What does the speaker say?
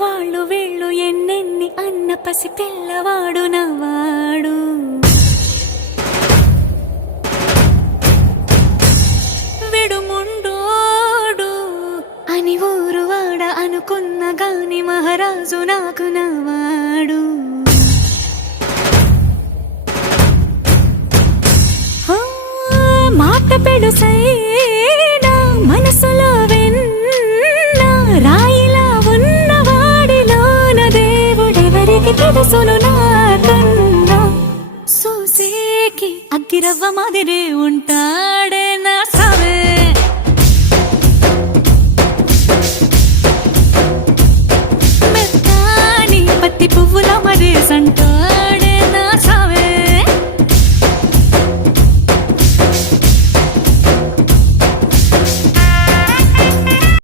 వాళ్ళు వీళ్ళు ఎన్నెన్ని అన్న పసి పిల్లవాడు నవ్వాడు. విడుముండోడు అని ఊరు వాడ అనుకున్న గాని మహారాజు నాకు నవ్వాడు. మాట పెడుసైనా మనసులో వెన్న రాయిలా ఉన్నవాడిలోన దేవుడెవరికి తెలుసును.